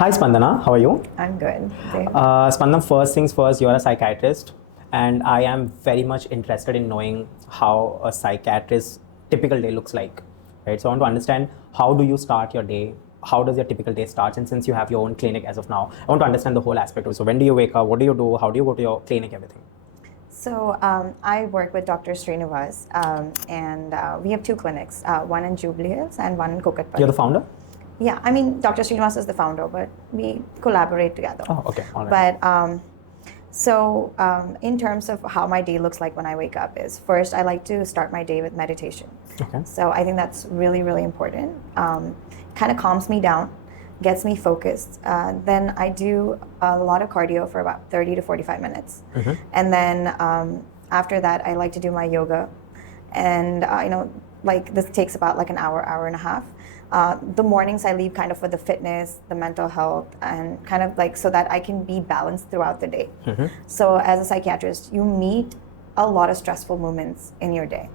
Hi Spandana, how are you? I'm good. Spandana, first things first, you're a psychiatrist, and I am very much interested in knowing how a psychiatrist's typical day looks like. Right? So I want to understand, how do you start your day? How does your typical day start? And since you have your own clinic as of now, I want to understand the whole aspect of it. So when do you wake up? What do you do? How do you go to your clinic? Everything. So I work with Dr. Srinivas, and we have two clinics, one in Jubilee Hills and one in Kokatpally. You're the founder? Yeah, I mean, Dr. Srinivas is the founder, but we collaborate together. Oh, okay. All right. But in terms of how my day looks like when I wake up is, first, I like to start my day with meditation. Okay. So I think that's really, really important. Kind of calms me down, gets me focused. Then I do a lot of cardio for about 30 to 45 minutes. Mm-hmm. And then after that, I like to do my yoga. And, this takes about like an hour, hour and a half. The mornings I leave kind of for the fitness, the mental health, and kind of like so that I can be balanced throughout the day. Mm-hmm. So as a psychiatrist, you meet a lot of stressful moments in your day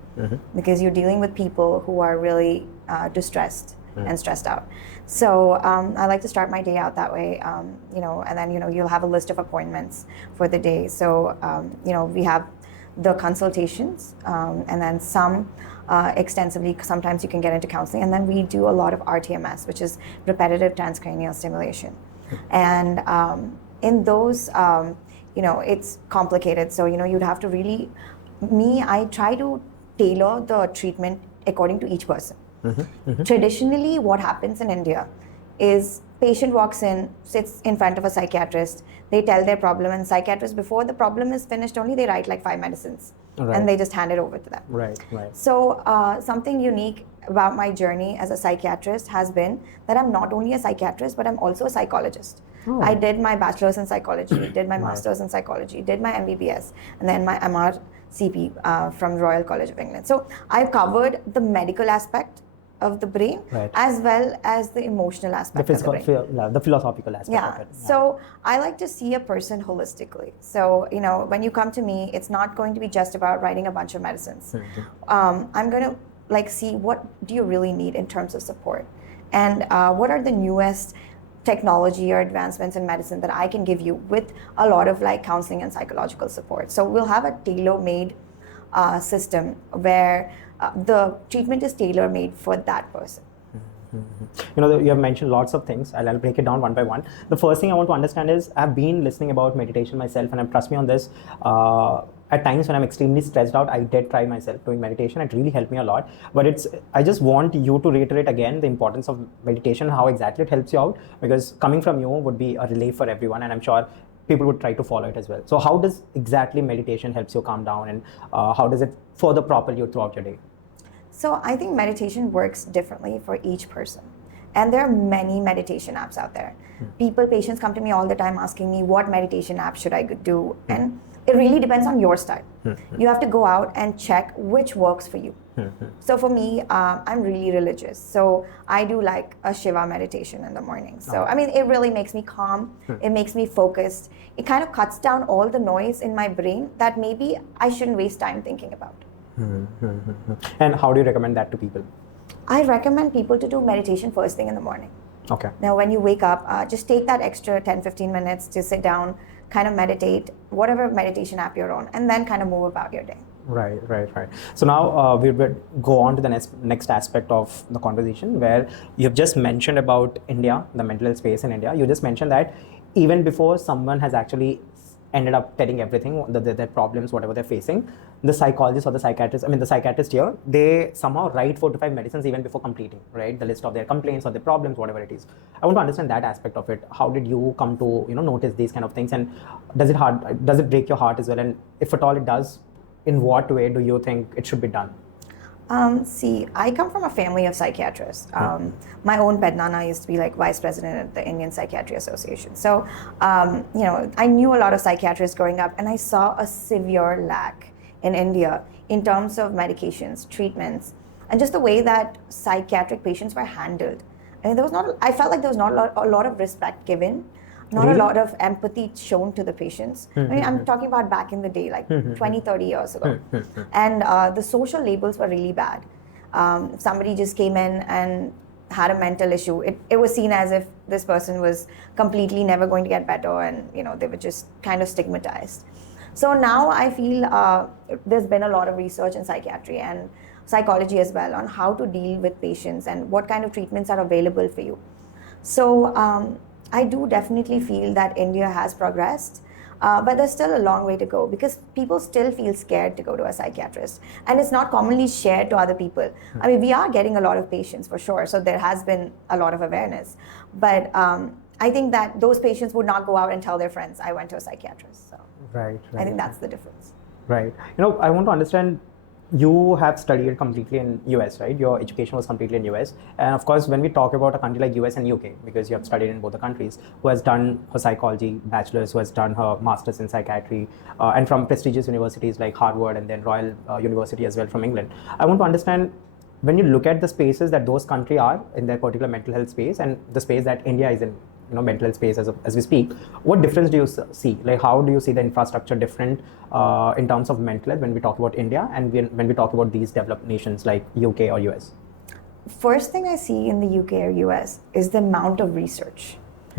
because you're dealing with people who are really distressed and stressed out. So I like to start my day out that way, and then, you'll have a list of appointments for the day. So, we have the consultations and then some extensively, sometimes you can get into counseling. And then we do a lot of rTMS, which is repetitive transcranial stimulation. And in those, it's complicated. So, you'd have to really, I try to tailor the treatment according to each person. Traditionally, what happens in India is patient walks in, sits in front of a psychiatrist, they tell their problem, and psychiatrist, before the problem is finished only, they write like 5 medicines. Right. And they just hand it over to them. Right. So something unique about my journey as a psychiatrist has been that I'm not only a psychiatrist, but I'm also a psychologist. Oh. I did my bachelor's in psychology, did my master's in psychology, did my MBBS, and then my MRCP from Royal College of England. So I've covered the medical aspect of the brain, as well as the emotional aspect of the brain. The philosophical aspect of it. Yeah. So I like to see a person holistically. So, when you come to me, it's not going to be just about writing a bunch of medicines. I'm going to see what do you really need in terms of support, and what are the newest technology or advancements in medicine that I can give you with a lot of counseling and psychological support. So we'll have a tailor-made system where the treatment is tailor-made for that person. You have mentioned lots of things. I'll break it down one by one. The first thing I want to understand is, I've been listening about meditation myself, and trust me on this, at times when I'm extremely stressed out, I did try myself doing meditation. It really helped me a lot. But I just want you to reiterate again the importance of meditation, how exactly it helps you out, because coming from you would be a relief for everyone, and I'm sure people would try to follow it as well. So how does exactly meditation helps you calm down, and how does it further propel you throughout your day? So I think meditation works differently for each person. And there are many meditation apps out there. Patients come to me all the time asking me, what meditation app should I do? And it really depends on your style. You have to go out and check which works for you. So for me, I'm really religious. So I do a Shiva meditation in the morning. So, it really makes me calm. It makes me focused. It kind of cuts down all the noise in my brain that maybe I shouldn't waste time thinking about. And how do you recommend that to people? I recommend people to do meditation first thing in the morning. Okay. Now, when you wake up, just take that extra 10-15 minutes to sit down, kind of meditate, whatever meditation app you're on, and then kind of move about your day. Right. So now we will go on to the next aspect of the conversation, where you've just mentioned about India, the mental health space in India. You just mentioned that even before someone has actually ended up telling everything, their problems, whatever they're facing, the psychologist or the psychiatrist here, they somehow write 4 to 5 medicines even before completing, right, the list of their complaints or their problems, whatever it is. I want to understand that aspect of it. How did you come to, notice these kind of things, and does it break your heart as well? And if at all it does, in what way do you think it should be done? I come from a family of psychiatrists. My own Pednana used to be vice president at the Indian Psychiatry Association. So, I knew a lot of psychiatrists growing up, and I saw a severe lack in India in terms of medications, treatments, and just the way that psychiatric patients were handled. I felt like there was not a lot of respect given, not a lot of empathy shown to the patients. I'm talking about back in the day, 20, 30 years ago. And the social labels were really bad. If somebody just came in and had a mental issue, it was seen as if this person was completely never going to get better, and they were just kind of stigmatized. So now I feel there's been a lot of research in psychiatry and psychology as well on how to deal with patients and what kind of treatments are available for you. So I do definitely feel that India has progressed, but there's still a long way to go because people still feel scared to go to a psychiatrist, and it's not commonly shared to other people. I mean, we are getting a lot of patients for sure, so there has been a lot of awareness, but I think that those patients would not go out and tell their friends, I went to a psychiatrist. So right. I think that's the difference. Right. I want to understand, you have studied completely in US, right? Your education was completely in US. And of course, when we talk about a country like US and UK, because you have studied in both the countries, who has done her psychology bachelor's, who has done her master's in psychiatry, and from prestigious universities like Harvard and then Royal University as well from England. I want to understand, when you look at the spaces that those countries are in their particular mental health space and the space that India is in, mental health space as we speak, what difference do you see? Like, how do you see the infrastructure different in terms of mental health when we talk about India and when we talk about these developed nations like UK or US? First thing I see in the UK or US is the amount of research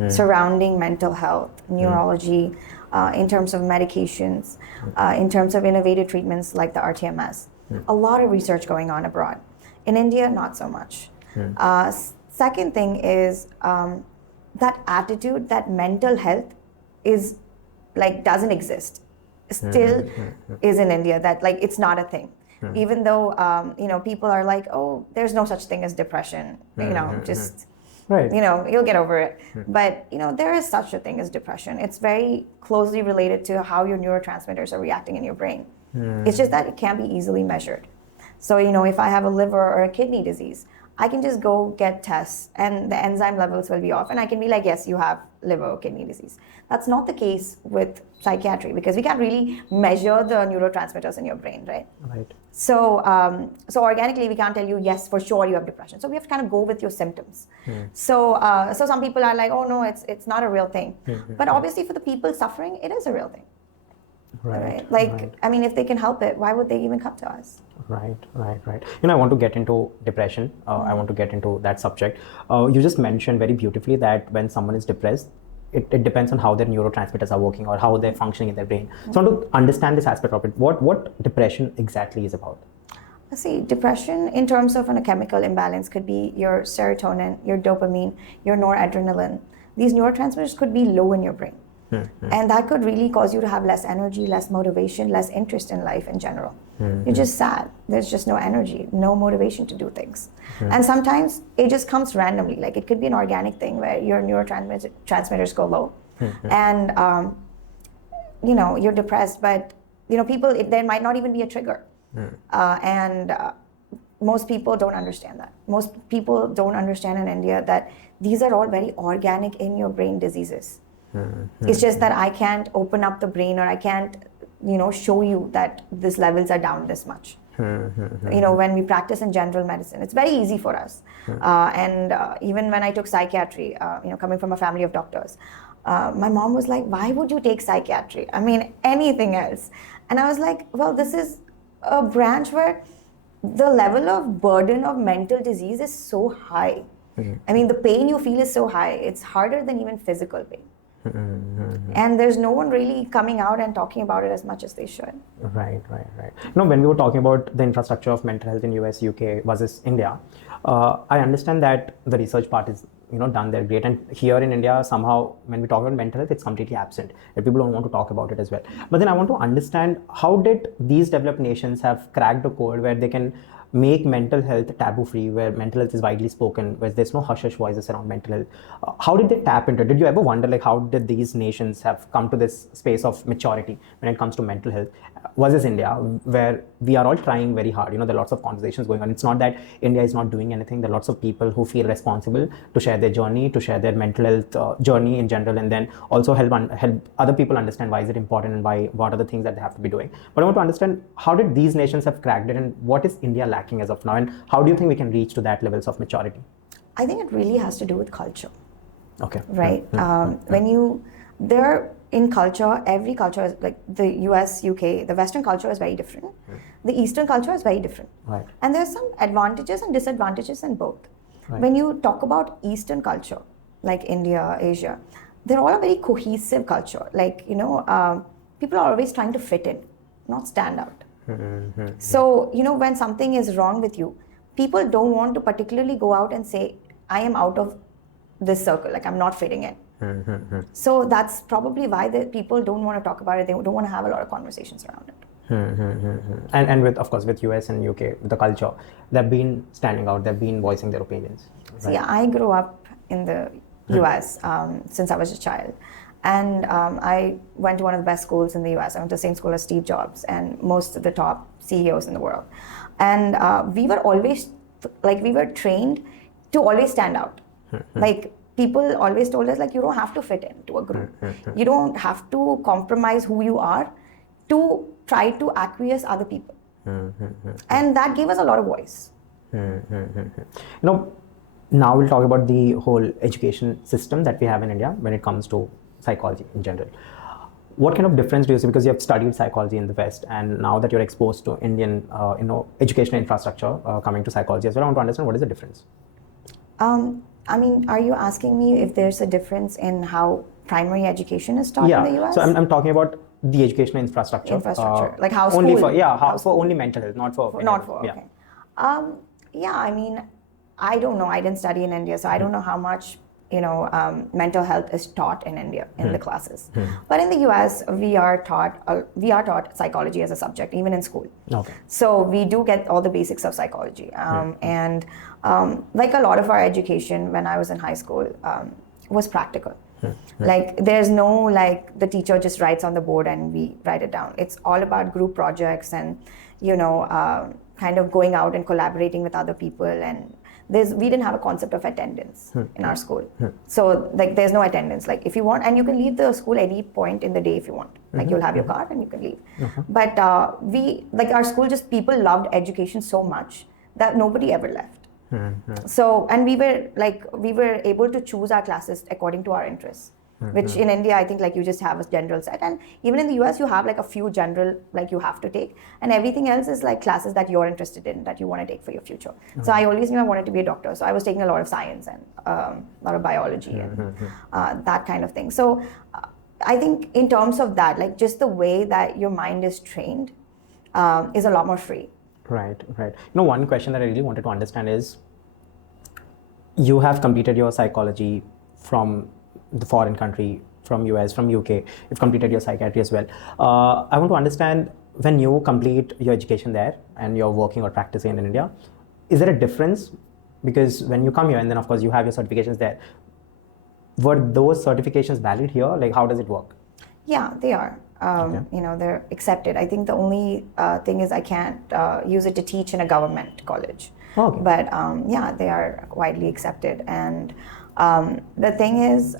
surrounding mental health, neurology, in terms of medications, in terms of innovative treatments like the rTMS. A lot of research going on abroad. In India, not so much. Second thing is that attitude that mental health is like doesn't exist still is in India, that like it's not a thing. Even though people are like, oh, there's no such thing as depression, just right. You'll get over it. But there is such a thing as depression. It's very closely related to how your neurotransmitters are reacting in your brain. It's just that it can't be easily measured. So if I have a liver or a kidney disease, I can just go get tests and the enzyme levels will be off and I can be like, yes, you have liver or kidney disease. That's not the case with psychiatry because we can't really measure the neurotransmitters in your brain, right? Right. So organically we can't tell you, yes, for sure you have depression. So we have to kind of go with your symptoms. So some people are like, oh no, it's not a real thing. But obviously for the people suffering, it is a real thing. Right. Like, right. I mean, if they can help it, why would they even come to us? Right. I want to get into depression. I want to get into that subject. You just mentioned very beautifully that when someone is depressed, it depends on how their neurotransmitters are working or how they're functioning in their brain. So I want to understand this aspect of it. What depression exactly is about? See, depression in terms of a chemical imbalance could be your serotonin, your dopamine, your noradrenaline. These neurotransmitters could be low in your brain. And that could really cause you to have less energy, less motivation, less interest in life in general. You're just sad. There's just no energy, no motivation to do things. And sometimes it just comes randomly. Like it could be an organic thing where your neurotransmitters go low. And, you're depressed, but, there might not even be a trigger. And most people don't understand that. Most people don't understand in India that these are all very organic in your brain diseases. It's just that I can't open up the brain or I can't, show you that these levels are down this much. When we practice in general medicine, it's very easy for us. And even when I took psychiatry, coming from a family of doctors, my mom was like, why would you take psychiatry? I mean, anything else. And I was like, well, this is a branch where the level of burden of mental disease is so high. I mean, the pain you feel is so high. It's harder than even physical pain. And there's no one really coming out and talking about it as much as they should. Right. When we were talking about the infrastructure of mental health in US, UK versus India, I understand that the research part is done there great, and here in India somehow when we talk about mental health it's completely absent and people don't want to talk about it as well. But then I want to understand, how did these developed nations have cracked the code where they can make mental health taboo free, where mental health is widely spoken, where there's no hush-hush voices around mental health? How did they tap into it? Did you ever wonder, like, how did these nations have come to this space of maturity when it comes to mental health versus India, where we are all trying very hard? There are lots of conversations going on. It's not that India is not doing anything. There are lots of people who feel responsible to share their journey, to share their mental health journey in general, and then also help other people understand why is it important and what are the things that they have to be doing. But I want to understand, how did these nations have cracked it, and what is India lacking as of now, and how do you think we can reach to that levels of maturity? I think it really has to do with culture. Okay. Right. In culture, every culture is like the US, UK, the Western culture is very different. The Eastern culture is very different. Right. And there's some advantages and disadvantages in both. Right. When you talk about Eastern culture, like India, Asia, they're all a very cohesive culture. Like, people are always trying to fit in, not stand out. So, when something is wrong with you, people don't want to particularly go out and say, I am out of this circle, like I'm not fitting in. So that's probably why the people don't want to talk about it. They don't want to have a lot of conversations around it. And with, of course, with US and UK, the culture, they've been standing out, they've been voicing their opinions. So yeah, I grew up in the US since I was a child. And I went to one of the best schools in the US. I went to the same school as Steve Jobs and most of the top CEOs in the world. And we were always, we were trained to always stand out. Like, people always told us, like, you don't have to fit into a group. You don't have to compromise who you are to try to acquiesce other people. And that gave us a lot of voice. Now we'll talk about the whole education system that we have in India when it comes to psychology in general. What kind of difference do you see? Because you have studied psychology in the West, and now that you're exposed to Indian, educational infrastructure coming to psychology as well, I want to understand what is the difference. Are you asking me if there's a difference in how primary education is taught in the US? So I'm talking about the educational infrastructure. Like how school? Only for only mental health, not for. Okay. I don't know. I didn't study in India, so I don't know how much mental health is taught in India in the classes. But in the US, we are taught psychology as a subject, even in school. Okay. So we do get all the basics of psychology. And like a lot of our education when I was in high school was practical. Like, there's no, like, the teacher just writes on the board and we write it down. It's all about group projects and, kind of going out and collaborating with other people. And we didn't have a concept of attendance in our school. So, like, there's no attendance. Like, if you want, and you can leave the school any point in the day if you want. Like, you'll have your card and you can leave. But our school, just people loved education so much that nobody ever left. So, and we were able to choose our classes according to our interests. Which in India, I think, like, you just have a general set, and even in the US, you have like a few general, like, you have to take, and everything else is like classes that you're interested in, that you want to take for your future. So I always knew I wanted to be a doctor, so I was taking a lot of science and a lot of biology and that kind of thing. So I think in terms of that, like, just the way that your mind is trained is a lot more free. Right. One question that I really wanted to understand is, you have completed your psychology from the foreign country, from US, from UK, you've completed your psychiatry as well. I want to understand, when you complete your education there and you're working or practicing in India, is there a difference? Because when you come here and then of course you have your certifications there, were those certifications valid here? Like, how does it work? Yeah, they are. They're accepted. I think the only thing is I can't use it to teach in a government college. Okay. But they are widely accepted. And the thing is,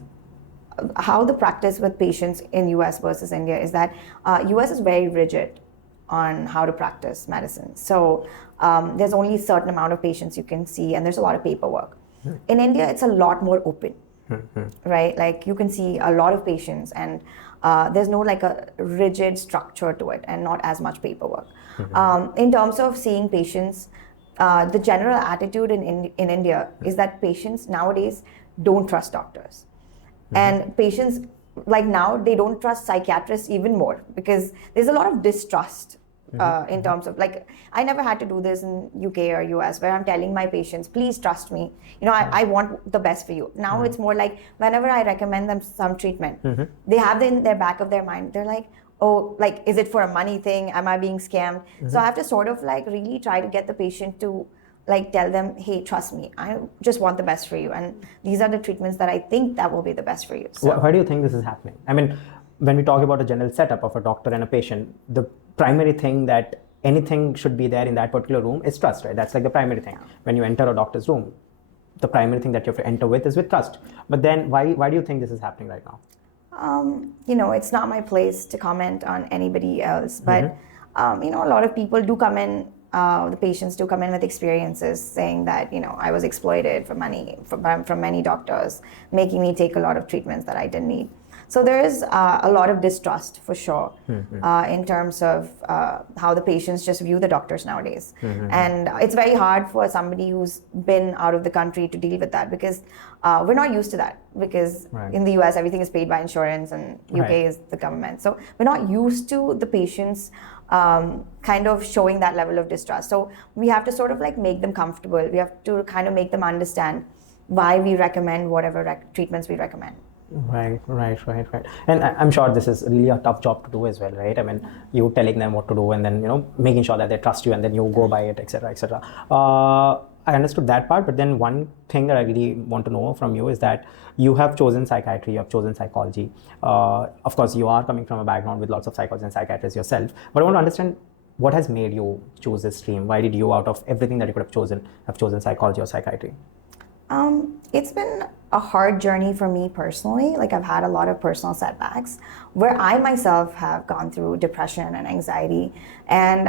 how the practice with patients in US versus India is that US is very rigid on how to practice medicine. So there's only a certain amount of patients you can see, and there's a lot of paperwork. In India, it's a lot more open, right? Like, you can see a lot of patients, and there's no like a rigid structure to it, and not as much paperwork. In terms of seeing patients, the general attitude in India is that patients nowadays don't trust doctors. And patients, like, now they don't trust psychiatrists even more, because there's a lot of distrust in terms of, like, I never had to do this in UK or US where I'm telling my patients, please trust me. I want the best for you. Now it's more like, whenever I recommend them some treatment, they have in their back of their mind, they're like, oh, like, is it for a money thing? Am I being scammed? So I have to sort of like really try to get the patient to like tell them, hey, trust me, I just want the best for you. And these are the treatments that I think that will be the best for you. So, why do you think this is happening? I mean, when we talk about a general setup of a doctor and a patient, the primary thing that anything should be there in that particular room is trust, right? That's like the primary thing. When you enter a doctor's room, the primary thing that you have to enter with is with trust. But then why do you think this is happening right now? It's not my place to comment on anybody else, but a lot of people do come in, the patients do come in with experiences saying that, I was exploited for money from many doctors, making me take a lot of treatments that I didn't need. So there is a lot of distrust for sure in terms of how the patients just view the doctors nowadays. And it's very hard for somebody who's been out of the country to deal with that, because we're not used to that, because in the US everything is paid by insurance and UK is the government. So we're not used to the patients kind of showing that level of distrust. So we have to sort of like make them comfortable. We have to kind of make them understand why we recommend whatever treatments we recommend. Right. And I'm sure this is really a tough job to do as well, right? I mean, you telling them what to do and then, making sure that they trust you and then you go by it, etc., etc. I understood that part, but then one thing that I really want to know from you is that you have chosen psychiatry, you have chosen psychology. Of course, you are coming from a background with lots of psychologists and psychiatrists yourself, but I want to understand what has made you choose this stream? Why did you, out of everything that you could have chosen psychology or psychiatry? It's been a hard journey for me personally. Like, I've had a lot of personal setbacks where I myself have gone through depression and anxiety. And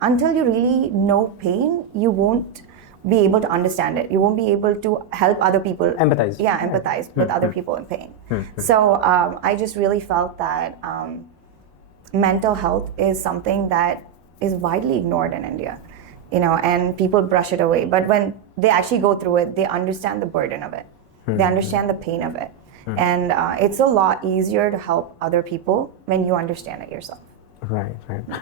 until you really know pain, you won't be able to understand it. You won't be able to help other people. Empathize. Yeah, empathize with other people in pain. So I just really felt that mental health is something that is widely ignored in India. And people brush it away. But when they actually go through it, they understand the burden of it. They understand the pain of it. And it's a lot easier to help other people when you understand it yourself. Right.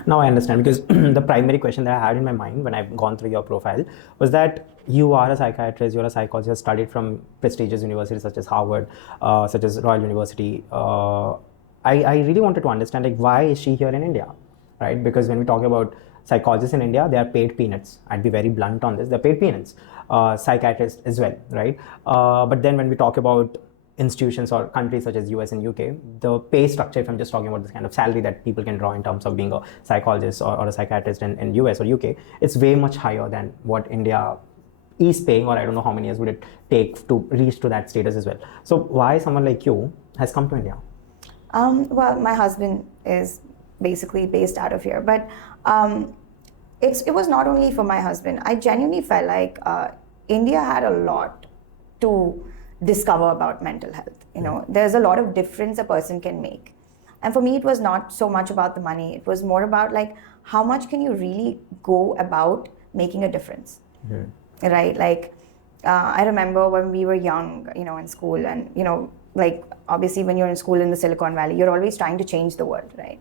Now I understand, because the primary question that I had in my mind when I've gone through your profile was that you are a psychiatrist, you're a psychologist, studied from prestigious universities such as Harvard, such as Royal University. I really wanted to understand, like, why is she here in India, right? Because when we talk about psychologists in India, they are paid peanuts. I'd be very blunt on this. They're paid peanuts. Psychiatrists as well, right? But then when we talk about institutions or countries such as US and UK, the pay structure, if I'm just talking about this kind of salary that people can draw in terms of being a psychologist or a psychiatrist in US or UK, it's way much higher than what India is paying, or I don't know how many years would it take to reach to that status as well. So why someone like you has come to India? Well, my husband is basically based out of here, but it was not only for my husband. I genuinely felt like India had a lot to discover about mental health. There's a lot of difference a person can make. And for me, it was not so much about the money. It was more about, like, how much can you really go about making a difference, right? Like, I remember when we were young, in school, and, like, obviously when you're in school in the Silicon Valley, you're always trying to change the world, right?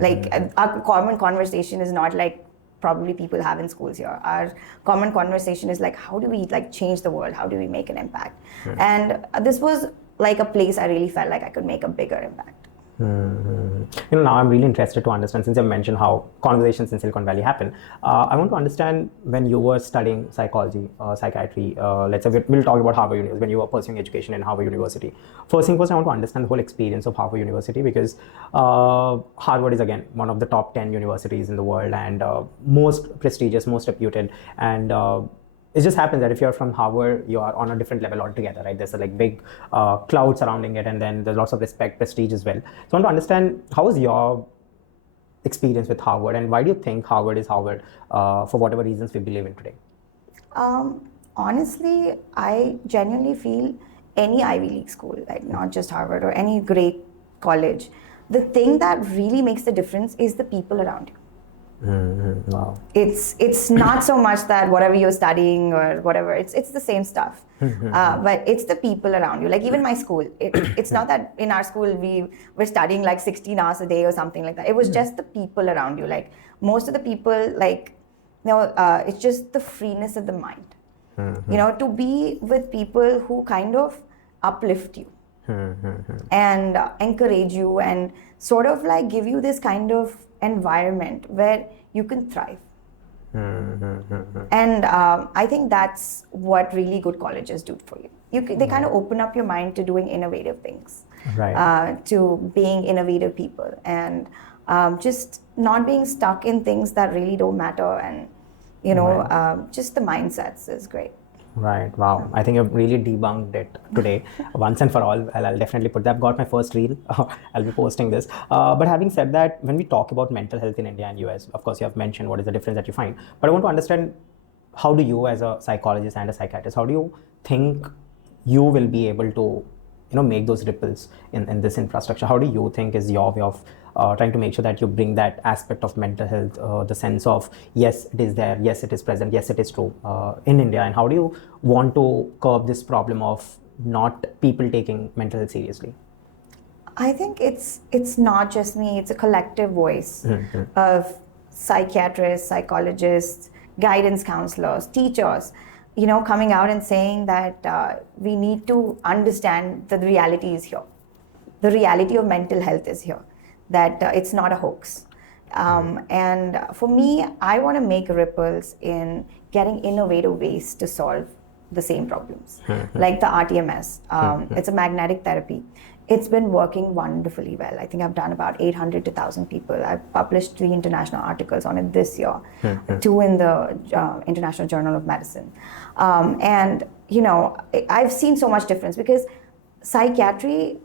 Like, our common conversation is not like probably people have in schools here. Our common conversation is like, how do we, like, change the world? How do we make an impact? And this was like a place I really felt like I could make a bigger impact. Now I'm really interested to understand, since you mentioned how conversations in Silicon Valley happen. I want to understand, when you were studying psychology, psychiatry, let's say we'll talk about Harvard University, when you were pursuing education in Harvard University. First thing first, I want to understand the whole experience of Harvard University, because Harvard is, again, one of the top 10 universities in the world, and most prestigious, most reputed, and it just happens that if you're from Harvard, you are on a different level altogether, right? There's a big cloud surrounding it, and then there's lots of respect, prestige as well. So I want to understand, how was your experience with Harvard, and why do you think Harvard is Harvard for whatever reasons we believe in today? Honestly, I genuinely feel any Ivy League school, like not just Harvard or any great college, the thing that really makes the difference is the people around you. Wow. It's not so much that whatever you're studying or whatever, it's the same stuff, but it's the people around you. Like, even my school, it's not that in our school we were studying like 16 hours a day or something like that. It was just the people around you. Like, most of the people, like, it's just the freeness of the mind, to be with people who kind of uplift you and encourage you and sort of like give you this kind of environment where you can thrive. And I think that's what really good colleges do for you. They kind of open up your mind to doing innovative things, to being innovative people, and just not being stuck in things that really don't matter, and just the mindsets is great. Right. Wow. I think you've really debunked it today once and for all. I'll definitely put that. I've got my first reel. I'll be posting this. But having said that, when we talk about mental health in India and US, of course, you have mentioned what is the difference that you find. But I want to understand, how do you, as a psychologist and a psychiatrist, how do you think you will be able to make those ripples in this infrastructure? How do you think is your way of trying to make sure that you bring that aspect of mental health, the sense of, yes, it is there, yes, it is present, yes, it is true in India, and how do you want to curb this problem of not people taking mental health seriously? I think it's not just me, it's a collective voice of psychiatrists, psychologists, guidance counselors, teachers, coming out and saying that we need to understand that the reality is here. The reality of mental health is here, that it's not a hoax. And for me, I want to make ripples in getting innovative ways to solve the same problems, like the rTMS. It's a magnetic therapy. It's been working wonderfully well. I think I've done about 800 to 1,000 people. I've published 3 international articles on it this year, 2 in the International Journal of Medicine. And, I've seen so much difference because psychiatry,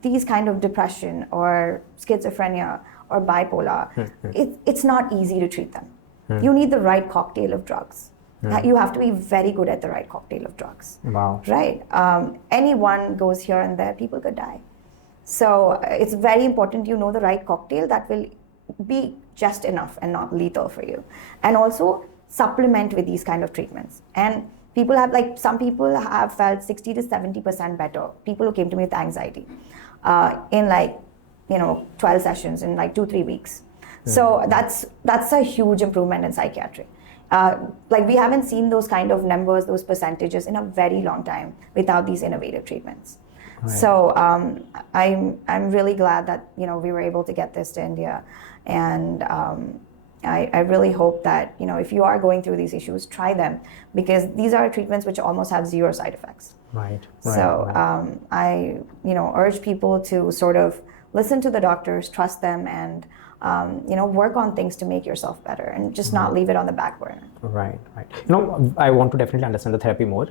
these kind of depression or schizophrenia or bipolar, it's not easy to treat them. You need the right cocktail of drugs. You have to be very good at the right cocktail of drugs. Wow. Right? Anyone goes here and there, people could die. So it's very important you know the right cocktail that will be just enough and not lethal for you. And also supplement with these kind of treatments. And people have, some people have felt 60 to 70% better. People who came to me with anxiety in 12 sessions in 2-3 weeks. So that's a huge improvement in psychiatry. We haven't seen those kind of numbers, those percentages in a very long time without these innovative treatments. Right. So I'm really glad that we were able to get this to India, and I really hope that if you are going through these issues, try them, because these are treatments which almost have 0 side effects. Right. So I urge people to sort of listen to the doctors, trust them, and work on things to make yourself better, and just not leave it on the back burner. Right. I want to definitely understand the therapy more.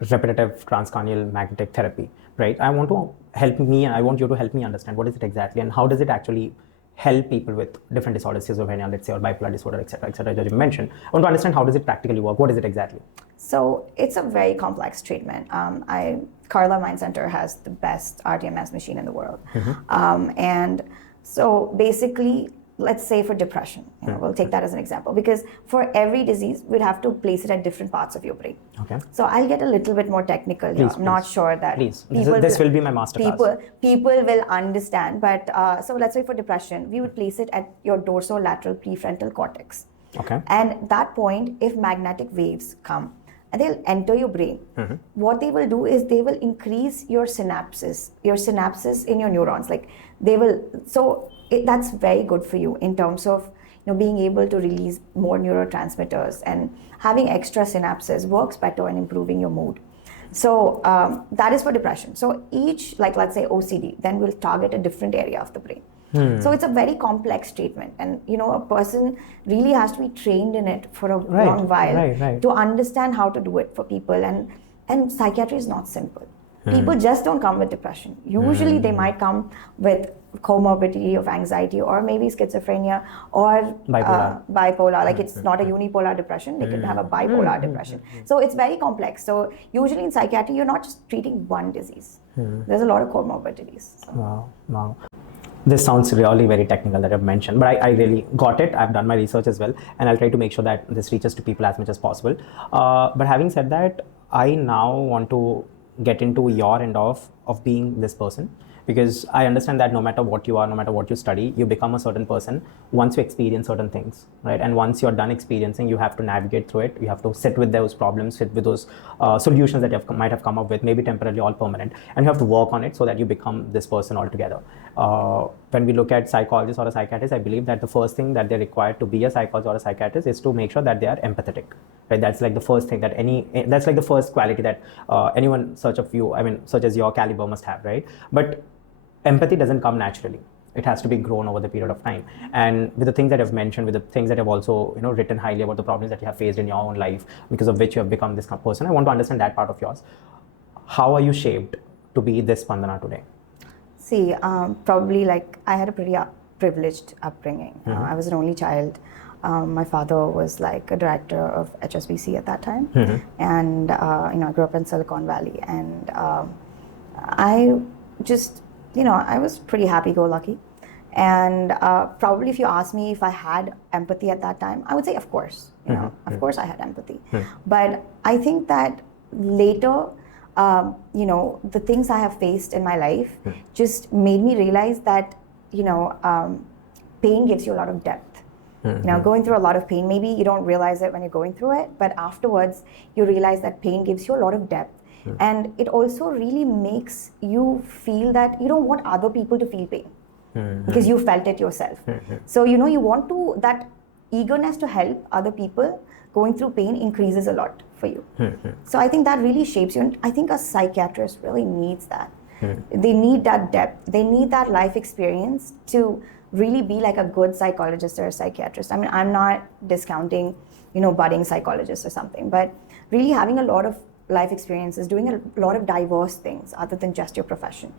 Repetitive transcranial magnetic therapy, right? I want you to help me understand what is it exactly, and how does it actually help people with different disorders, schizophrenia, let's say, or bipolar disorder, etc., that you mentioned. I want to understand, how does it practically work? What is it exactly? So it's a very complex treatment. Carla Mind Center has the best rTMS machine in the world. And so basically, let's say for depression, we'll take that as an example, because for every disease, we'd have to place it at different parts of your brain. Okay. So I'll get a little bit more technical here. I'm not sure that this will be my masterclass. People will understand, but so let's say for depression, we would place it at your dorsolateral prefrontal cortex. Okay. And at that point, if magnetic waves come, and they'll enter your brain, what they will do is they will increase your synapses in your neurons. That's very good for you in terms of being able to release more neurotransmitters, and having extra synapses works better in improving your mood. So that is for depression. So each, let's say OCD, then will target a different area of the brain. So it's a very complex treatment, and a person really has to be trained in it for a long while to understand how to do it for people. And psychiatry is not simple. People just don't come with depression. Usually they might come with comorbidity of anxiety, or maybe schizophrenia, or bipolar. It's not a unipolar depression, they can have a bipolar depression. So it's very complex. So usually in psychiatry, you're not just treating one disease. There's a lot of comorbidities. So. Wow. This sounds really very technical that I've mentioned, but I really got it. I've done my research as well, and I'll try to make sure that this reaches to people as much as possible. But having said that, I now want to get into your end of being this person, because I understand that no matter what you are, no matter what you study, you become a certain person once you experience certain things, right? And once you're done experiencing, you have to navigate through it. You have to sit with those problems, sit with those solutions that you might have come up with, maybe temporarily, all permanent, and you have to work on it so that you become this person altogether. When we look at psychologists or a psychiatrist, I believe that the first thing that they're required to be a psychologist or a psychiatrist is to make sure that they are empathetic, right? That's the first thing that's the first quality that anyone such as your caliber must have, right? But empathy doesn't come naturally. It has to be grown over the period of time. And with the things that I've mentioned, with the things that I've also written highly about the problems that you have faced in your own life, because of which you have become this person, I want to understand that part of yours. How are you shaped to be this Spandana today? See, probably I had a pretty privileged upbringing. I was an only child. My father was a director of HSBC at that time. And I grew up in Silicon Valley. And I just, I was pretty happy-go-lucky. And probably if you ask me if I had empathy at that time, I would say, of course, of course I had empathy. But I think that later, the things I have faced in my life just made me realize that, pain gives you a lot of depth. Going through a lot of pain, maybe you don't realize it when you're going through it, but afterwards you realize that pain gives you a lot of depth. And it also really makes you feel that you don't want other people to feel pain. Because you felt it yourself. So, you want to, that eagerness to help other people going through pain increases a lot for you. So I think that really shapes you. And I think a psychiatrist really needs that. They need that depth. They need that life experience to really be like a good psychologist or a psychiatrist. I mean, I'm not discounting, budding psychologists or something, but really having a lot of life experiences, doing a lot of diverse things other than just your profession,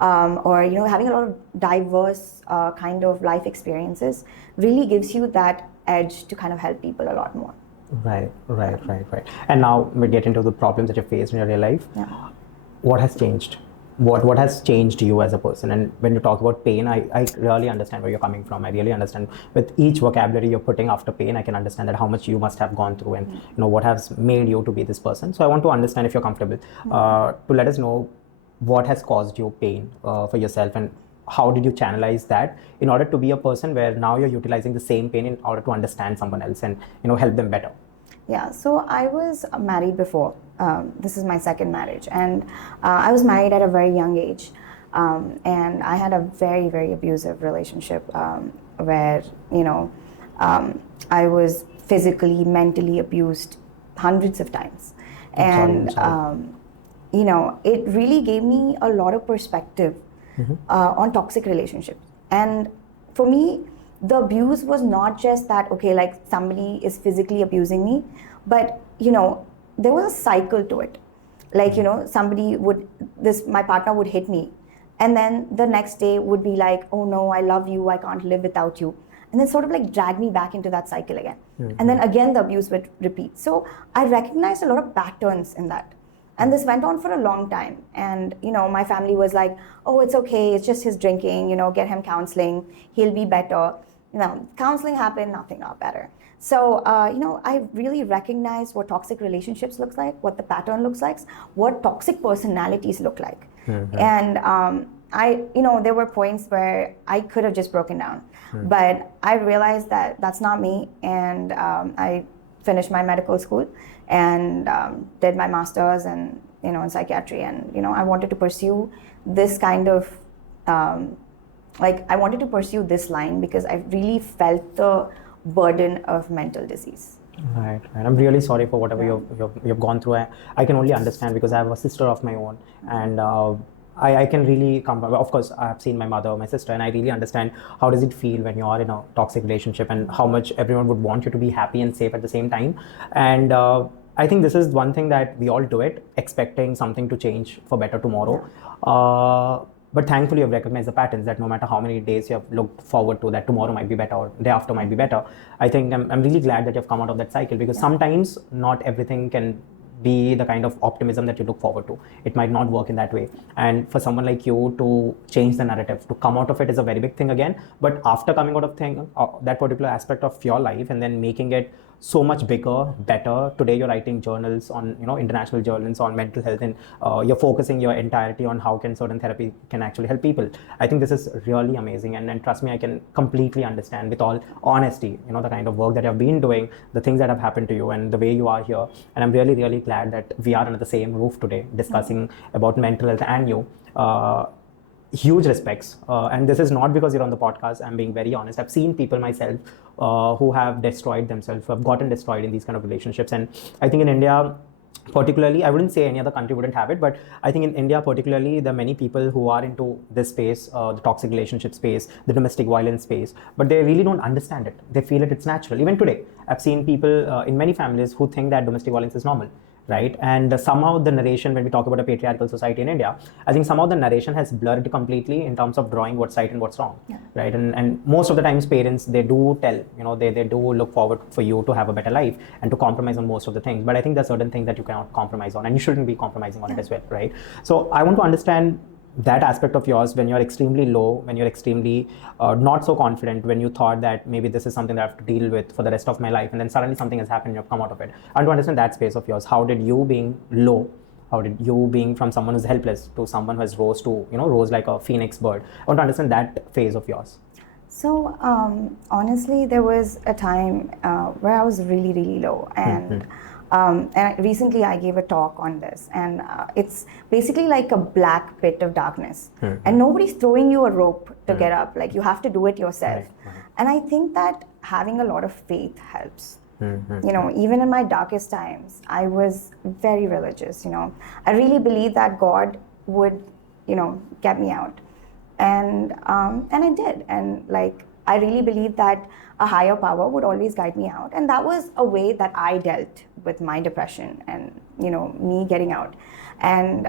or having a lot of diverse kind of life experiences really gives you that edge to kind of help people a lot more. Right. And now we get into the problems that you faced in your real life. Yeah. What has changed? What has changed you as a person? And when you talk about pain, I really understand where you're coming from. I really understand with each vocabulary you're putting after pain, I can understand that how much you must have gone through and what has made you to be this person. So I want to understand, if you're comfortable, to let us know what has caused you pain for yourself, and how did you channelize that in order to be a person where now you're utilizing the same pain in order to understand someone else and help them better. Yeah, so I was married before. This is my second marriage, and I was married at a very young age, and I had a very, very abusive relationship where I was physically, mentally abused hundreds of times, and it really gave me a lot of perspective on toxic relationships. And for me, the abuse was not just that, okay, like somebody is physically abusing me, but there was a cycle to it. Like, my partner would hit me, and then the next day would be like, oh no, I love you, I can't live without you, and then sort of like drag me back into that cycle again. And then again the abuse would repeat. So I recognized a lot of patterns in that. And this went on for a long time. And, my family was like, oh, it's okay, it's just his drinking, get him counseling, he'll be better. Counseling happened, nothing got better. So, I really recognized what toxic relationships looks like, what the pattern looks like, what toxic personalities look like. And there were points where I could have just broken down. But I realized that that's not me. And I finished my medical school and did my master's and in psychiatry, and I wanted to pursue this kind of I wanted to pursue this line because I really felt the burden of mental disease. Right. I'm really sorry for whatever you've gone through. I can only understand because I have a sister of my own, and I can really come. Of course, I have seen my mother, my sister, and I really understand how does it feel when you are in a toxic relationship and how much everyone would want you to be happy and safe at the same time. And I think this is one thing that we all do it, expecting something to change for better tomorrow. But thankfully, you've recognized the patterns that no matter how many days you have looked forward to, that tomorrow might be better or day after might be better. I think I'm really glad that you've come out of that cycle, because sometimes not everything can be the kind of optimism that you look forward to. It might not work in that way. And for someone like you to change the narrative, to come out of it is a very big thing again. But after coming out of that particular aspect of your life and then making it so much bigger, better. Today you're writing journals on, international journals on mental health, and you're focusing your entirety on how can certain therapy can actually help people. I think this is really amazing, and trust me, I can completely understand with all honesty, the kind of work that you've been doing, the things that have happened to you, and the way you are here. And I'm really, really glad that we are under the same roof today discussing about mental health and you. Huge respects, and this is not because you're on the podcast. I'm being very honest. I've seen people myself who have destroyed themselves, who have gotten destroyed in these kind of relationships. And I think in India particularly, I wouldn't say any other country wouldn't have it, but I think in India particularly, there are many people who are into this space, the toxic relationship space, the domestic violence space, but they really don't understand it. They feel it's natural. Even today, I've seen people in many families who think that domestic violence is normal. right? And somehow the narration, when we talk about a patriarchal society in India, I think somehow the narration has blurred completely in terms of drawing what's right and what's wrong, right? And most of the times parents, they do tell, they do look forward for you to have a better life and to compromise on most of the things. But I think there's certain things that you cannot compromise on, and you shouldn't be compromising on it as well, right? So I want to understand that aspect of yours when you're extremely low, when you're extremely not so confident, when you thought that maybe this is something that I have to deal with for the rest of my life, and then suddenly something has happened and you've come out of it. I want to understand that space of yours. How did you, being low, how did you, being from someone who's helpless to someone who has rose like a phoenix bird? I want to understand that phase of yours. So honestly, there was a time where I was really, really low, and recently I gave a talk on this, and it's basically like a black pit of darkness, and nobody's throwing you a rope to get up. Like, you have to do it yourself. And I think that having a lot of faith helps. Even in my darkest times, I was very religious. I really believed that God would, get me out, and I did. And like, I really believed that a higher power would always guide me out, and that was a way that I dealt with my depression and me getting out. And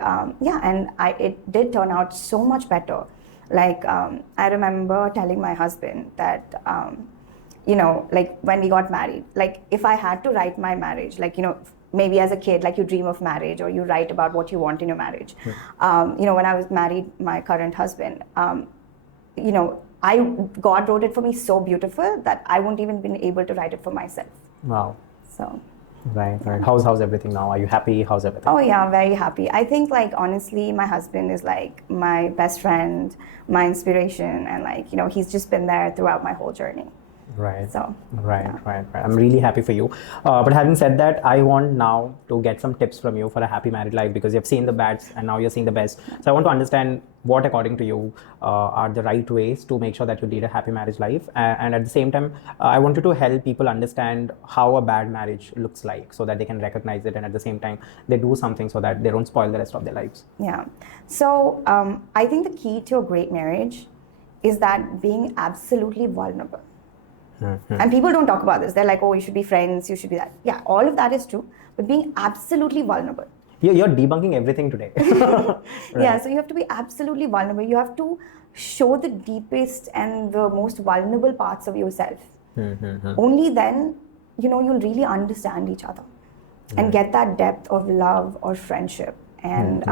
it did turn out so much better. Like, I remember telling my husband that like when we got married, like if I had to write my marriage, like maybe as a kid, like you dream of marriage or you write about what you want in your marriage. When I was married, my current husband, God wrote it for me so beautiful that I wouldn't even been able to write it for myself. Wow. So. Right. How's everything now? Are you happy? How's everything? Oh yeah, very happy. I think, like, honestly, my husband is like my best friend, my inspiration, and like, he's just been there throughout my whole journey. Right. So. Right. I'm really happy for you. But having said that, I want now to get some tips from you for a happy married life, because you've seen the bads and now you're seeing the best. So I want to understand what, according to you, are the right ways to make sure that you lead a happy marriage life. And at the same time, I want you to help people understand how a bad marriage looks like, so that they can recognize it, and at the same time, they do something so that they don't spoil the rest of their lives. Yeah. So I think the key to a great marriage is that being absolutely vulnerable. And people don't talk about this. They're like, oh, you should be friends, you should be that. Yeah, all of that is true, but being absolutely vulnerable. You're debunking everything today. Right. Yeah, so you have to be absolutely vulnerable. You have to show the deepest and the most vulnerable parts of yourself. Only then, you'll really understand each other and get that depth of love or friendship. And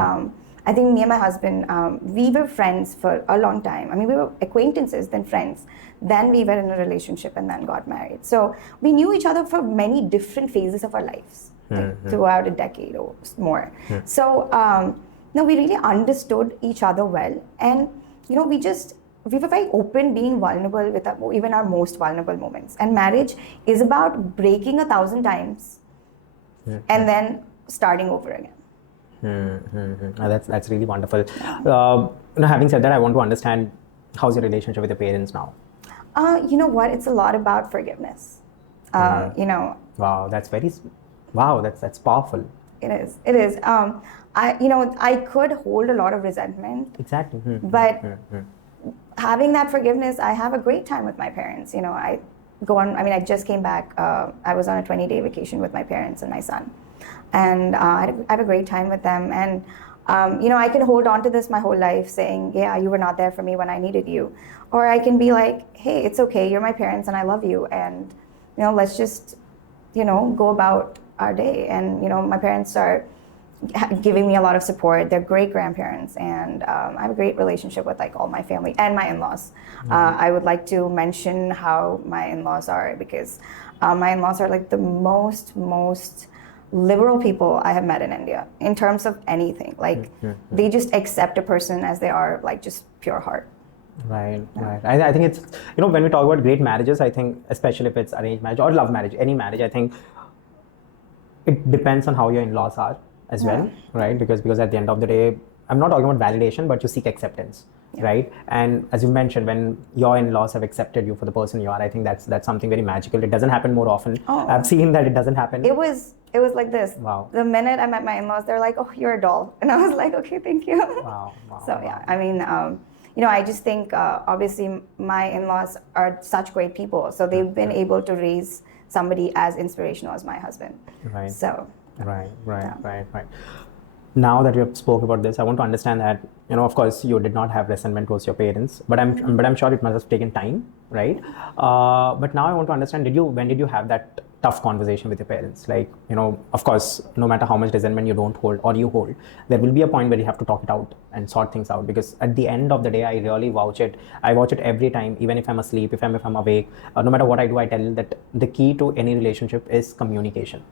I think me and my husband, we were friends for a long time. I mean, we were acquaintances, then friends. Then we were in a relationship and then got married. So we knew each other for many different phases of our lives, like throughout a decade or more. So we really understood each other well. And, we were very open, being vulnerable with even our most vulnerable moments. And marriage is about breaking 1,000 times and then starting over again. That's really wonderful. Having said that, I want to understand, how's your relationship with your parents now? You know what? It's a lot about forgiveness. Wow, that's powerful. It is. I could hold a lot of resentment. Exactly. But having that forgiveness, I have a great time with my parents. I just came back. I was on a 20-day vacation with my parents and my son. And I have a great time with them. And, I can hold on to this my whole life saying, yeah, you were not there for me when I needed you. Or I can be like, hey, it's okay, you're my parents and I love you. And, let's just, go about our day. And, my parents are giving me a lot of support. They're great grandparents. And I have a great relationship with like all my family and my in-laws. I would like to mention how my in-laws are, because my in-laws are like the most liberal people I have met in India in terms of anything. Like they just accept a person as they are, like just pure heart. Right. I think it's, when we talk about great marriages, I think, especially if it's arranged marriage or love marriage, any marriage, I think it depends on how your in-laws are as well, right? Because at the end of the day, I'm not talking about validation, but you seek acceptance, right? And as you mentioned, when your in-laws have accepted you for the person you are, I think that's something very magical. It doesn't happen more often. I've seen that it doesn't happen. It was like this. Wow. The minute I met my in-laws, they're like, oh, you're a doll. And I was like, okay, thank you. Wow. So yeah, I mean, I just think obviously my in-laws are such great people. So they've been able to raise somebody as inspirational as my husband. Right. So Right. Now that you have spoke about this, I want to understand that, of course, you did not have resentment towards your parents, but I'm sure it must have taken time, right? But now I want to understand, when did you have that tough conversation with your parents? Like, of course, no matter how much resentment you don't hold or you hold, there will be a point where you have to talk it out and sort things out, because at the end of the day, I really vouch it. I watch it every time, even if I'm asleep, if I'm awake, no matter what I do, I tell that the key to any relationship is communication.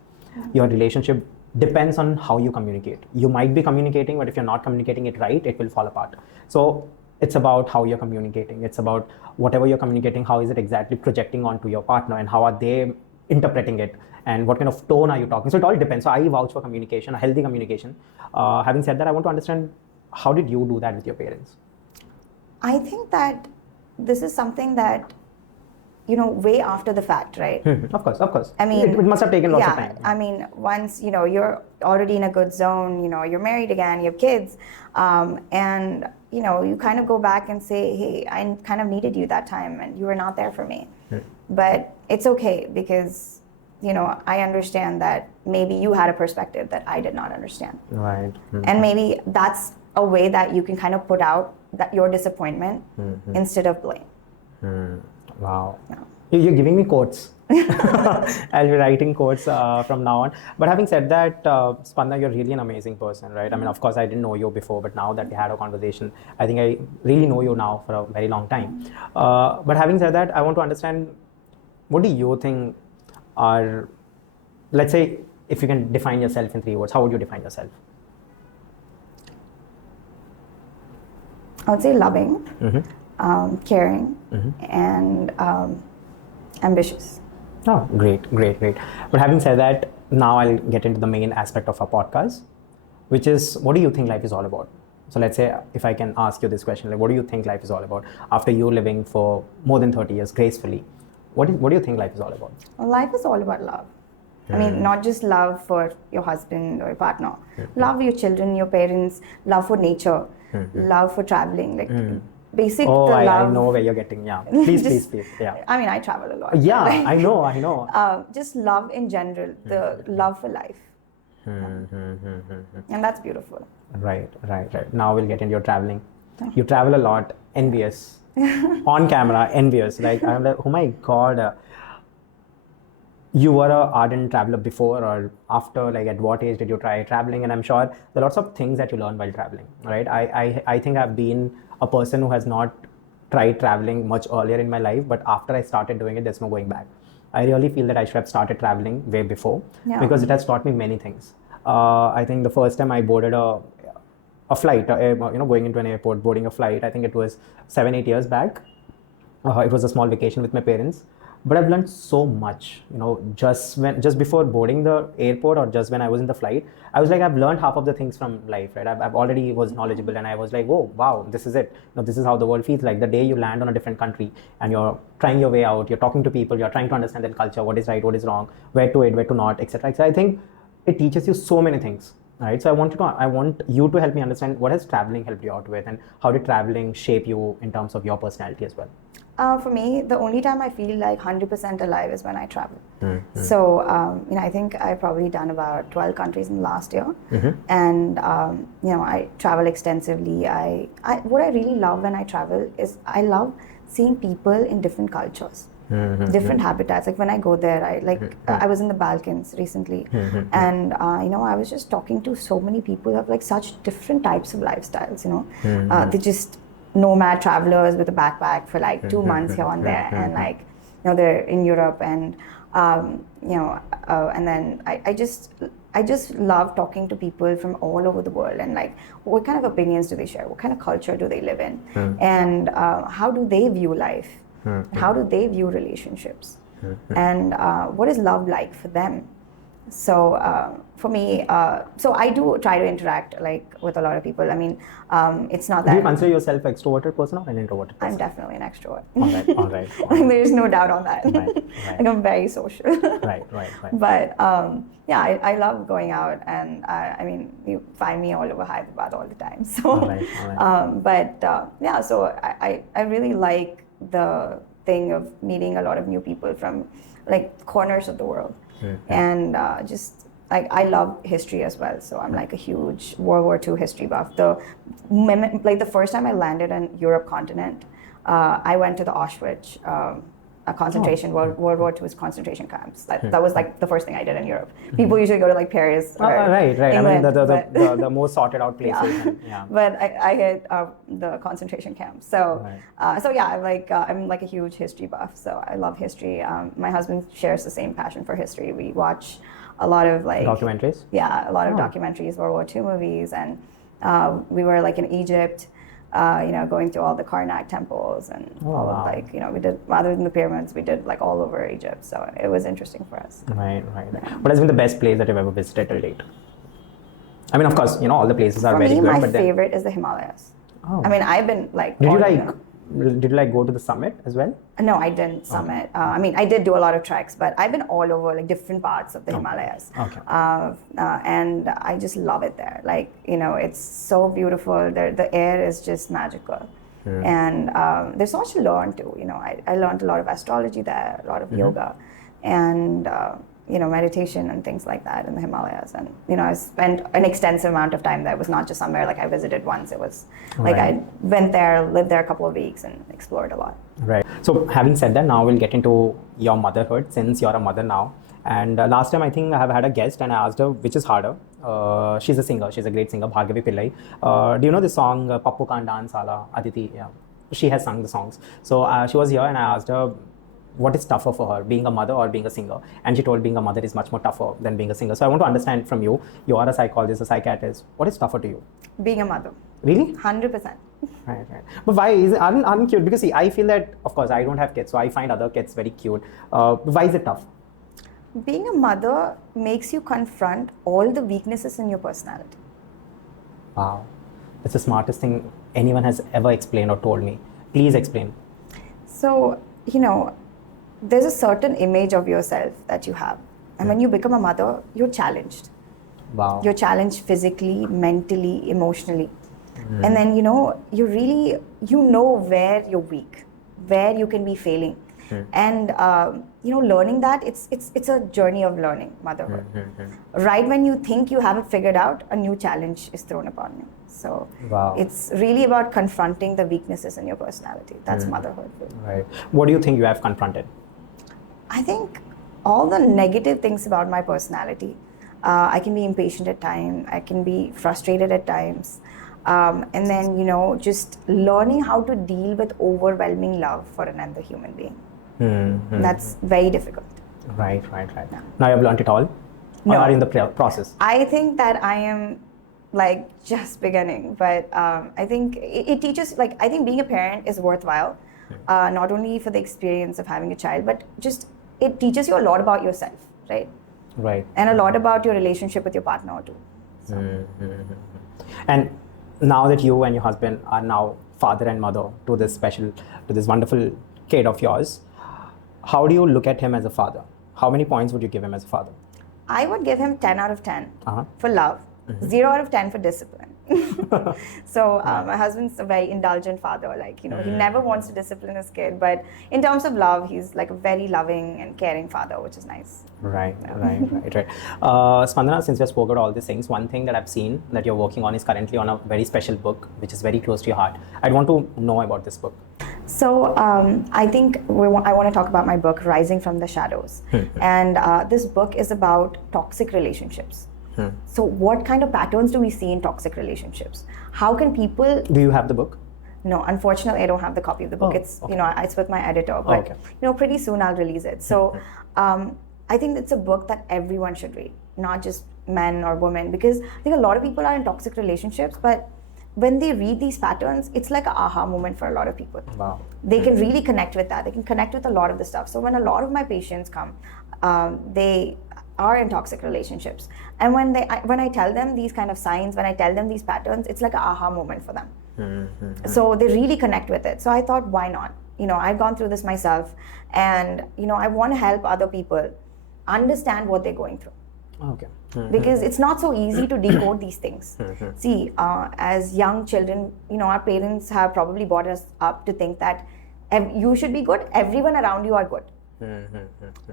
Your relationship depends on how you communicate. You might be communicating, but if you're not communicating it right, it will fall apart. So it's about how you're communicating. It's about whatever you're communicating, how is it exactly projecting onto your partner, and how are they interpreting it, and what kind of tone are you talking. So it all depends. So I vouch for communication, a healthy communication. Having said that, I want to understand, how did you do that with your parents? I think that this is something that, way after the fact, right? Of course. I mean, it must have taken lots of time. I mean, once, you're already in a good zone, you're married again, you have kids, and, you kind of go back and say, hey, I kind of needed you that time and you were not there for me. But it's okay, because, I understand that maybe you had a perspective that I did not understand. Right. And maybe that's a way that you can kind of put out that your disappointment instead of blame. Wow. Yeah. You're giving me quotes. I'll be writing quotes from now on. But having said that, Spandana, you're really an amazing person, right? I mean, of course, I didn't know you before, but now that we had a conversation, I think I really know you now for a very long time. But having said that, I want to understand, what do you think are, let's say, if you can define yourself in 3 words, how would you define yourself? I would say loving, caring, and ambitious. Oh, great. But having said that, now I'll get into the main aspect of our podcast, which is, what do you think life is all about? So let's say, if I can ask you this question, like, what do you think life is all about after you living for more than 30 years gracefully? What do you think life is all about? Well, life is all about love. I mean, not just love for your husband or your partner. Love your children, your parents, love for nature, love for traveling, like basic Oh, the love. I know where you're getting, yeah. Please. Yeah. I mean, I travel a lot. Yeah, I know. Just love in general, the love for life. And that's beautiful. Right. Now we'll get into your traveling. You travel a lot, envious. On camera, envious. Like, I'm like, oh my God. You were an ardent traveler before or after? Like, at what age did you try traveling? And I'm sure there are lots of things that you learn while traveling, right? I think I've been a person who has not tried traveling much earlier in my life, but after I started doing it, there's no going back. I really feel that I should have started traveling way before, because it has taught me many things. I think the first time I boarded a flight, going into an airport, boarding a flight, I think it was 7-8 years back. It was a small vacation with my parents. But I've learned so much, just before boarding the airport, or just when I was in the flight, I was like, I've learned half of the things from life, right? I've already was knowledgeable, and I was like, oh, wow, this is it. This is how the world feels like. The day you land on a different country and you're trying your way out, you're talking to people, you're trying to understand their culture, what is right, what is wrong, where to eat, where to not, etc. I think it teaches you so many things, right? So I want you to help me understand, what has traveling helped you out with, and how did traveling shape you in terms of your personality as well? For me, the only time I feel like 100% alive is when I travel. So, I think I've probably done about 12 countries in the last year. And, I travel extensively. What I really love when I travel is I love seeing people in different cultures, different habitats. Like, when I go there, I was in the Balkans recently. And, I was just talking to so many people who have like such different types of lifestyles, they just nomad travelers with a backpack for like 2 months here and there, and like, they're in Europe, and and then I just love talking to people from all over the world, and like, what kind of opinions do they share, what kind of culture do they live in, and how do they view life, how do they view relationships, and what is love like for them. So for me, so I do try to interact like with a lot of people. I mean, it's not that. Do you consider yourself an extroverted person or an introverted person? I'm definitely an extrovert. All right. There's no doubt on that. Right. Like, I'm very social. Right. But I love going out, and I mean, you find me all over Hyderabad all the time. So, all right. So I really like the thing of meeting a lot of new people from like corners of the world. And just like I love history as well, so I'm like a huge World War II history buff. The first time I landed on Europe continent, I went to the Auschwitz. A concentration World War II's concentration camps. That was like the first thing I did in Europe. People usually go to like Paris or right. England, I mean the most sorted out places. Yeah. But I hit the concentration camps. So I'm like a huge history buff. So I love history. My husband shares the same passion for history. We watch a lot of like documentaries. Yeah, a lot of documentaries, World War II movies, and we were like in Egypt. Going to all the Karnak temples and all of like, we did, rather than the pyramids, we did like all over Egypt. So it was interesting for us. Right. What has been the best place that you've ever visited till date? I mean, of course, all the places are very good. For me, my favorite is the Himalayas. Oh. I mean, I've been like... Did you like go to the summit as well? No, I didn't summit. I mean, I did do a lot of treks, but I've been all over like different parts of the Himalayas. Okay. And I just love it there. Like, it's so beautiful. The air is just magical. And there's so much to learn too. I learned a lot of astrology there, a lot of yoga, and meditation and things like that in the Himalayas. And I spent an extensive amount of time there. It was not just somewhere like I visited once. It was like I went there, lived there a couple of weeks, and explored a lot. Right. So having said that, now we'll get into your motherhood, since you're a mother now. And last time I think I have had a guest and I asked her which is harder. She's a singer. She's a great singer, Bhargavi Pillai. Do you know the song Pappu Kan Dance Ala Aditi? Yeah. She has sung the songs. So she was here and I asked her what is tougher for her, being a mother or being a singer? And she told being a mother is much more tougher than being a singer. So I want to understand from you. You are a psychologist, a psychiatrist. What is tougher to you? Being a mother. Really? 100%. Right. But why is it cute? Because see, I feel that, of course, I don't have kids, so I find other kids very cute. Why is it tough? Being a mother makes you confront all the weaknesses in your personality. Wow. That's the smartest thing anyone has ever explained or told me. Please explain. So, there's a certain image of yourself that you have. And when you become a mother, you're challenged. Wow. You're challenged physically, mentally, emotionally. And then, you really, where you're weak, where you can be failing. And, learning that, it's a journey of learning motherhood. Right when you think you have it figured out, a new challenge is thrown upon you. So it's really about confronting the weaknesses in your personality. That's motherhood. Right. What do you think you have confronted? I think all the negative things about my personality. I can be impatient at times. I can be frustrated at times. And then, just learning how to deal with overwhelming love for another human being. That's very difficult. Right. Yeah. Now you've learned it all? No. Or are you in the process? I think that I am like just beginning, but I think it teaches, like, I think being a parent is worthwhile, not only for the experience of having a child, but just it teaches you a lot about yourself, right? Right. And a lot about your relationship with your partner too. So. And now that you and your husband are now father and mother to this wonderful kid of yours, how do you look at him as a father? How many points would you give him as a father? I would give him 10 out of 10 for love, 0 out of 10 for discipline. So my husband's a very indulgent father. Like, he never wants to discipline his kid, but in terms of love, he's like a very loving and caring father, which is nice. Right. Spandana, since we spoke about all these things, one thing that I've seen that you're working on is currently on a very special book, which is very close to your heart. I'd want to know about this book. So I think I want to talk about my book, Rising from the Shadows. And this book is about toxic relationships. So what kind of patterns do we see in toxic relationships? How can people... Do you have the book? No, unfortunately, I don't have the copy of the book. It's it's with my editor, but pretty soon I'll release it. So I think it's a book that everyone should read, not just men or women, because I think a lot of people are in toxic relationships, but when they read these patterns, it's like an aha moment for a lot of people. Wow. They can really connect with that. They can connect with a lot of the stuff. So when a lot of my patients come, they are in toxic relationships. And when I tell them these kind of signs, when I tell them these patterns, it's like an aha moment for them. So they really connect with it. So I thought, why not? I've gone through this myself, and I want to help other people understand what they're going through. Okay. Because it's not so easy to decode these things. See, as young children, our parents have probably brought us up to think that you should be good, everyone around you are good.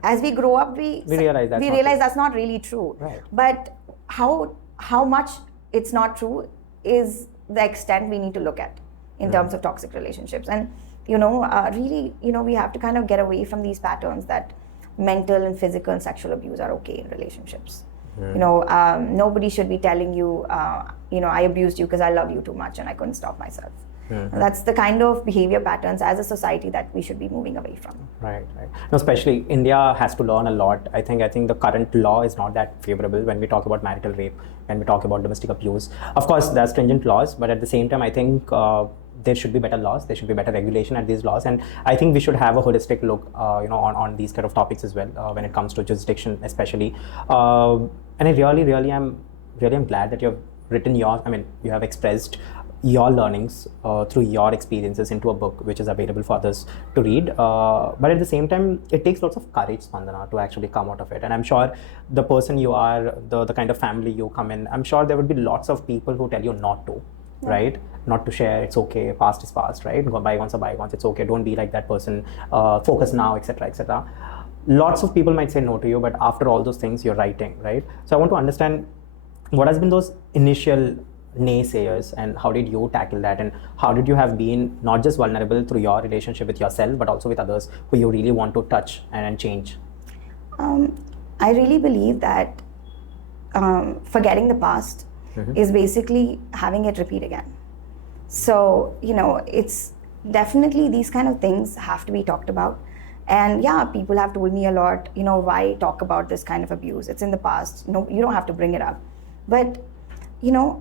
As we grow up, we realize that's not really true. Right. But how much it's not true is the extent we need to look at in terms of toxic relationships. And really, we have to kind of get away from these patterns that mental and physical and sexual abuse are okay in relationships. Nobody should be telling you, I abused you because I love you too much and I couldn't stop myself. That's the kind of behavior patterns as a society that we should be moving away from. Right. No, especially India has to learn a lot. I think the current law is not that favorable when we talk about marital rape, when we talk about domestic abuse. Of course, there are stringent laws, but at the same time, I think there should be better laws. There should be better regulation at these laws, and I think we should have a holistic look, on these kind of topics as well when it comes to jurisdiction, especially. And I really am glad that you have written you have expressed your learnings through your experiences into a book which is available for others to read. But at the same time, it takes lots of courage, Spandana, to actually come out of it. And I'm sure the person you are, the kind of family you come in, I'm sure there would be lots of people who tell you not to, right? Not to share, it's okay, past is past, right? Bygones are bygones, it's okay, don't be like that person, focus now, etc., etc. Lots of people might say no to you, but after all those things, you're writing, right? So I want to understand what has been those initial naysayers and how did you tackle that, and how did you have been not just vulnerable through your relationship with yourself but also with others who you really want to touch and change? I really believe that forgetting the past is basically having it repeat again. So it's definitely these kind of things have to be talked about. And yeah, people have told me a lot, why talk about this kind of abuse? It's in the past, you don't have to bring it up. But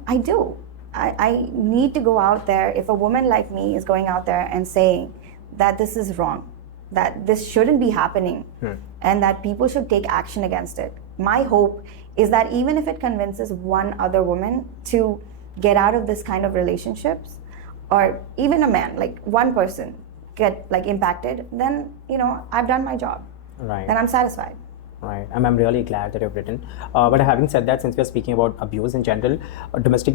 I do. I need to go out there. If a woman like me is going out there and saying that this is wrong, that this shouldn't be happening, and that people should take action against it, my hope is that even if it convinces one other woman to get out of this kind of relationships, or even a man, like one person get impacted, then I've done my job. Right. Then I'm satisfied. Right. I'm really glad that you've written. But having said that, since we're speaking about abuse in general, domestic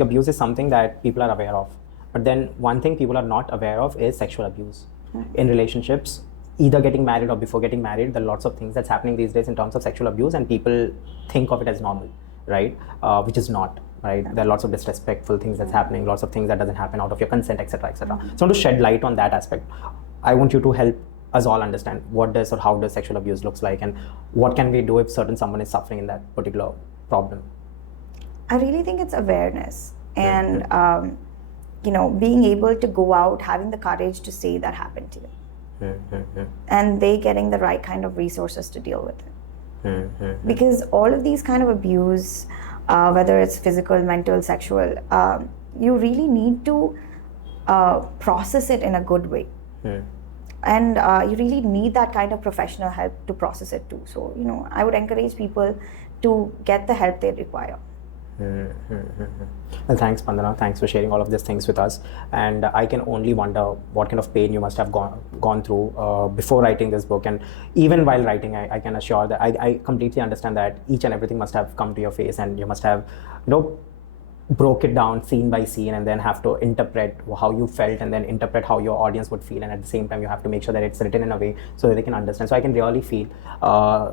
abuse is something that people are aware of. But then one thing people are not aware of is sexual abuse. In relationships, either getting married or before getting married, there are lots of things that's happening these days in terms of sexual abuse, and people think of it as normal, right? Which is not. Right, there are lots of disrespectful things that's happening, lots of things that doesn't happen out of your consent, etc., etc. So I want to shed light on that aspect. I want you to help us all understand what does or how does sexual abuse looks like, and what can we do if someone is suffering in that particular problem. I really think it's awareness and being able to go out, having the courage to say that happened to you, and they getting the right kind of resources to deal with it. Because all of these kind of abuse, whether it's physical, mental, sexual, you really need to process it in a good way. And you really need that kind of professional help to process it too. So, I would encourage people to get the help they require. Well, thanks, Spandana. Thanks for sharing all of these things with us. And I can only wonder what kind of pain you must have gone through before writing this book. And even while writing, I can assure that I completely understand that each and everything must have come to your face, and you must have, broke it down scene by scene, and then have to interpret how you felt, and then interpret how your audience would feel, and at the same time you have to make sure that it's written in a way so that they can understand. So I can really feel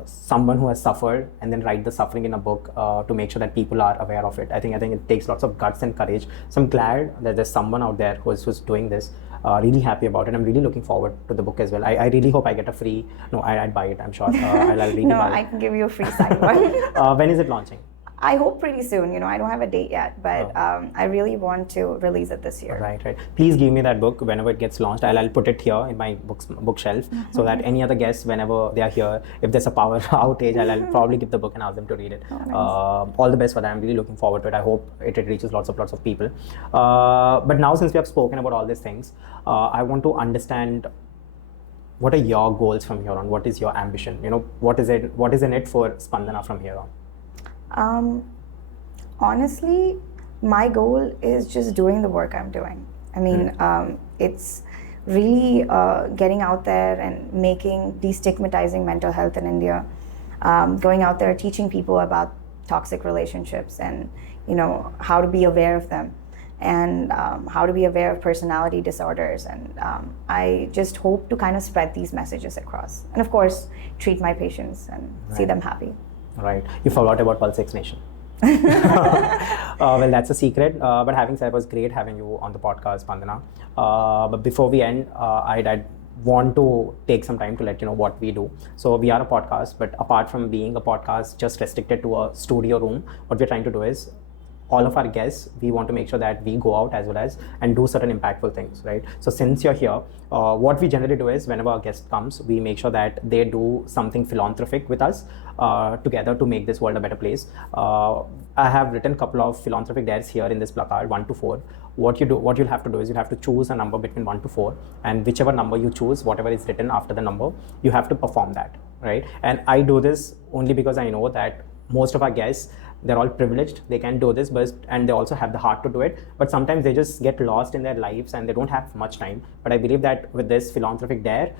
someone who has suffered and then write the suffering in a book to make sure that people are aware of it. I think it takes lots of guts and courage. So I'm glad that there's someone out there who's doing this. Really happy about it. I'm really looking forward to the book as well. I really hope I get a free. No, I'd buy it, I'm sure. I'll really no, buy it. I can give you a free side one. When is it launching? I hope pretty soon. I don't have a date yet, but I really want to release it this year. Right. Please give me that book whenever it gets launched. I'll put it here in my bookshelf so that any other guests, whenever they are here, if there's a power outage, I'll probably give the book and ask them to read it. Oh, nice. All the best for that. I'm really looking forward to it. I hope it reaches lots of people. But now, since we have spoken about all these things, I want to understand, what are your goals from here on? What is your ambition? What is in it for Spandana from here on? Honestly, my goal is just doing the work I'm doing. I mean, it's really getting out there and destigmatizing mental health in India, going out there, teaching people about toxic relationships and, how to be aware of them. and how to be aware of personality disorders. And I just hope to kind of spread these messages across. And of course, treat my patients and see them happy. Right. You forgot about Pulse X Nation. Well, that's a secret. But having said, it was great having you on the podcast, Spandana. But before we end, I'd want to take some time to let you know what we do. So we are a podcast, but apart from being a podcast just restricted to a studio room, what we're trying to do is all of our guests, we want to make sure that we go out as well as and do certain impactful things, right? So since you're here, what we generally do is whenever a guest comes, we make sure that they do something philanthropic with us together to make this world a better place. I have written a couple of philanthropic dares here in this placard, 1 to 4. What you'll have to do is you'll have to choose a number between 1 to 4, and whichever number you choose, whatever is written after the number, you have to perform that, right? And I do this only because I know that most of our guests, they're all privileged, they can do this, and they also have the heart to do it, but sometimes they just get lost in their lives and they don't have much time. But I believe that with this philanthropic dare,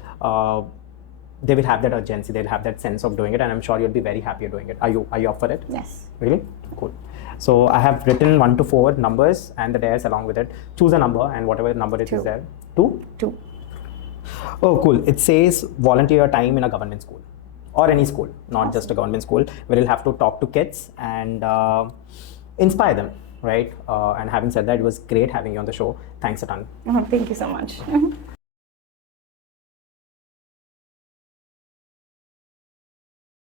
they will have that urgency, they'll have that sense of doing it, and I'm sure you'll be very happy doing it. Are you up for it? Yes. Really? Cool. So I have written 1 to 4 numbers and the dares along with it. Choose a number, and whatever number it is there. 2? 2. Oh, cool. It says volunteer time in a government school. Or any school, not just a government school, where you'll have to talk to kids and inspire them, right? And having said that, it was great having you on the show. Thanks a ton. Thank you so much.